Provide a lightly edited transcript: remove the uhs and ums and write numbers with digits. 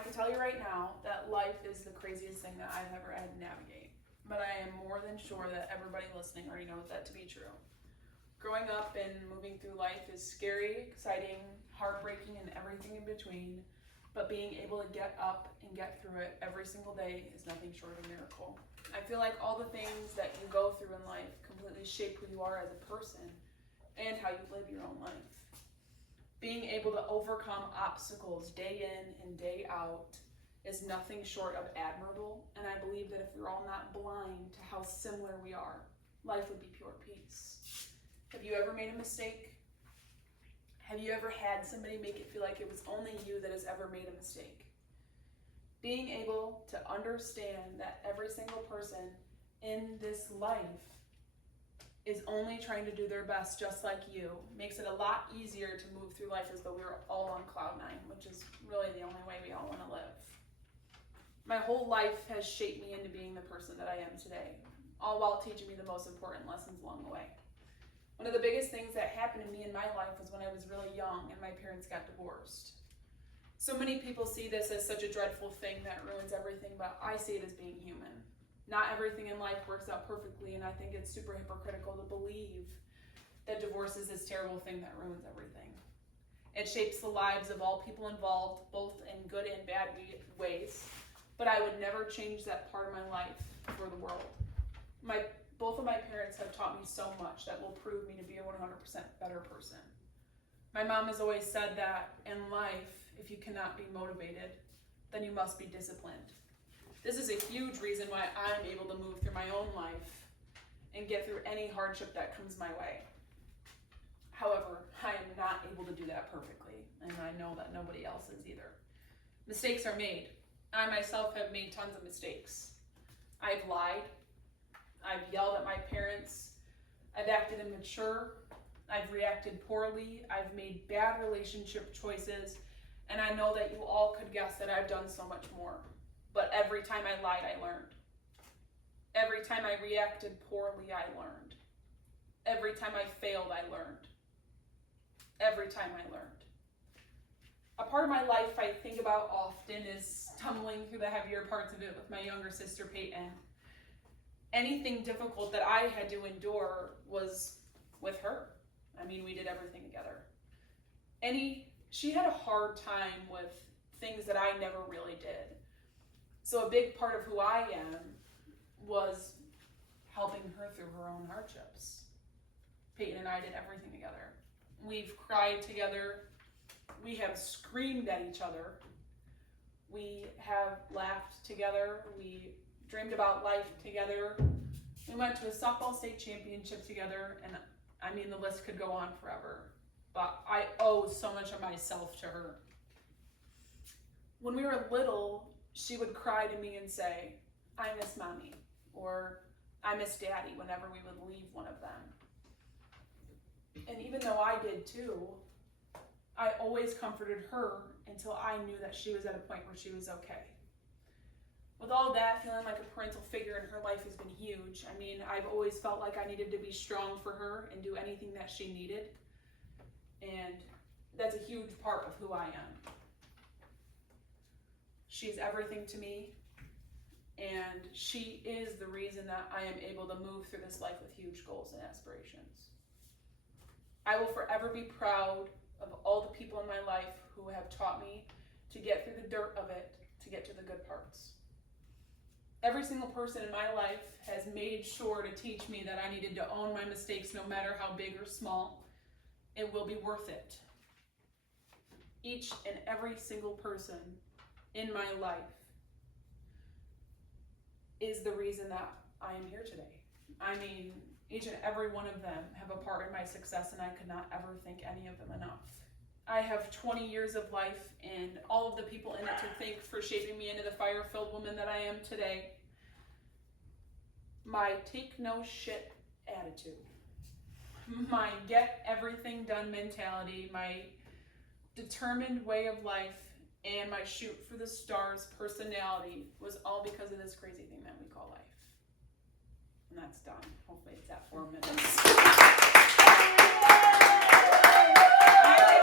can tell you right now that life is the craziest thing that I've ever had to navigate. But I am more than sure that everybody listening already knows that to be true. Growing up and moving through life is scary, exciting, heartbreaking, and everything in between. But being able to get up and get through it every single day is nothing short of a miracle. I feel like all the things that you go through in life completely shape who you are as a person and how you live your own life. Being able to overcome obstacles day in and day out is nothing short of admirable, and I believe that if we're all not blind to how similar we are, life would be pure peace. Have you ever made a mistake? Have you ever had somebody make it feel like it was only you that has ever made a mistake? Being able to understand that every single person in this life is only trying to do their best just like you makes it a lot easier to move through life as though we were all on cloud nine, which is really the only way we all want to live. My whole life has shaped me into being the person that I am today, all while teaching me the most important lessons along the way. One of the biggest things that happened to me in my life was when I was really young and my parents got divorced. So many people see this as such a dreadful thing that ruins everything, but I see it as being human. Not everything in life works out perfectly, and I think it's super hypocritical to believe that divorce is this terrible thing that ruins everything. It shapes the lives of all people involved, both in good and bad ways, but I would never change that part of my life for the world. Both of my parents have taught me so much that will prove me to be a 100% better person. My mom has always said that in life, if you cannot be motivated, then you must be disciplined. This is a huge reason why I'm able to move through my own life and get through any hardship that comes my way. However, I am not able to do that perfectly, and I know that nobody else is either. Mistakes are made. I myself have made tons of mistakes. I've lied. I've yelled at my parents. I've acted immature. I've reacted poorly. I've made bad relationship choices. And I know that you all could guess that I've done so much more. But every time I lied, I learned. Every time I reacted poorly, I learned. Every time I failed, I learned. Every time I learned. A part of my life I think about often is stumbling through the heavier parts of it with my younger sister, Peyton. Anything difficult that I had to endure was with her. I mean, we did everything together. She had a hard time with things that I never really did. So a big part of who I am was helping her through her own hardships. Peyton and I did everything together. We've cried together. We have screamed at each other. We have laughed together. We dreamed about life together. We went to a softball state championship together, and I mean, the list could go on forever. But I owe so much of myself to her. When we were little, she would cry to me and say, "I miss mommy," or "I miss daddy," whenever we would leave one of them. And even though I did too, I always comforted her until I knew that she was at a point where she was okay. With all of that, feeling like a parental figure in her life has been huge. I mean, I've always felt like I needed to be strong for her and do anything that she needed. And that's a huge part of who I am. She's everything to me, and she is the reason that I am able to move through this life with huge goals and aspirations. I will forever be proud of all the people in my life who have taught me to get through the dirt of it to get to the good parts. Every single person in my life has made sure to teach me that I needed to own my mistakes no matter how big or small. It will be worth it. Each and every single person in my life is the reason that I am here today. I mean, each and every one of them have a part in my success, and I could not ever thank any of them enough. I have 20 years of life and all of the people in it to thank for shaping me into the fire-filled woman that I am today. My take no shit attitude, my get everything done mentality, my determined way of life, and my shoot for the stars personality was all because of this crazy thing that we call life. And that's done. Hopefully it's at 4 minutes.